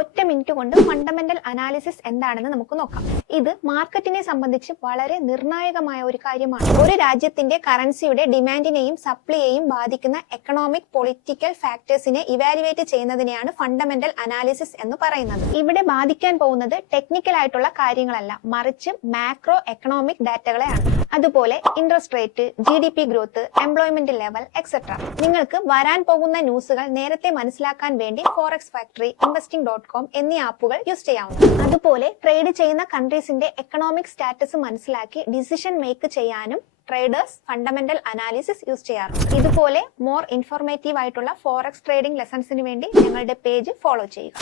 ഒറ്റ മിനിറ്റ് കൊണ്ട് fundamental analysis എന്താണെന്ന് നമുക്ക് നോക്കാം. ഇത് മാർക്കറ്റിനെ സംബന്ധിച്ച് വളരെ നിർണായകമായ ഒരു കാര്യമാണ്. ഒരു രാജ്യത്തിന്റെ കറൻസിയുടെ ഡിമാൻഡിനെയും സപ്ലൈയെയും ബാധിക്കുന്ന എക്കണോമിക് പൊളിറ്റിക്കൽ ഫാക്ടേഴ്സിനെ ഇവാലുവേറ്റ് ചെയ്യുന്നതിനെയാണ് ഫണ്ടമെന്റൽ അനാലിസിസ് എന്ന് പറയുന്നത്. ഇവിടെ ബാധിക്കാൻ പോകുന്നത് ടെക്നിക്കൽ ആയിട്ടുള്ള കാര്യങ്ങളല്ല, മറിച്ച് മാക്രോ എക്കണോമിക് ഡാറ്റകളെയാണ്. അതുപോലെ interest rate, GDP growth, employment level etcetera. നിങ്ങൾക്ക് വരാൻ പോകുന്ന ന്യൂസുകൾ നേരത്തെ മനസ്സിലാക്കാൻ വേണ്ടി ഫോറക്സ് ഫാക്ടറി, investing.com എന്നീ ആപ്പുകൾ യൂസ് ചെയ്യാവുന്നതാണ്. അതുപോലെ ട്രേഡ് ചെയ്യുന്ന കൺട്രീസിന്റെ എക്കണോമിക് സ്റ്റാറ്റസ് മനസ്സിലാക്കി ഡിസിഷൻ മേക്ക് ചെയ്യാനും ട്രേഡേഴ്സ് ഫണ്ടമെന്റൽ അനാലിസിസ് യൂസ് ചെയ്യാറുണ്ട്. ഇതുപോലെ മോർ ഇൻഫോർമേറ്റീവ് ആയിട്ടുള്ള ഫോറക്സ് ട്രേഡിംഗ് ലെസൺസിന് വേണ്ടി ഞങ്ങളുടെ പേജ് ഫോളോ ചെയ്യുക.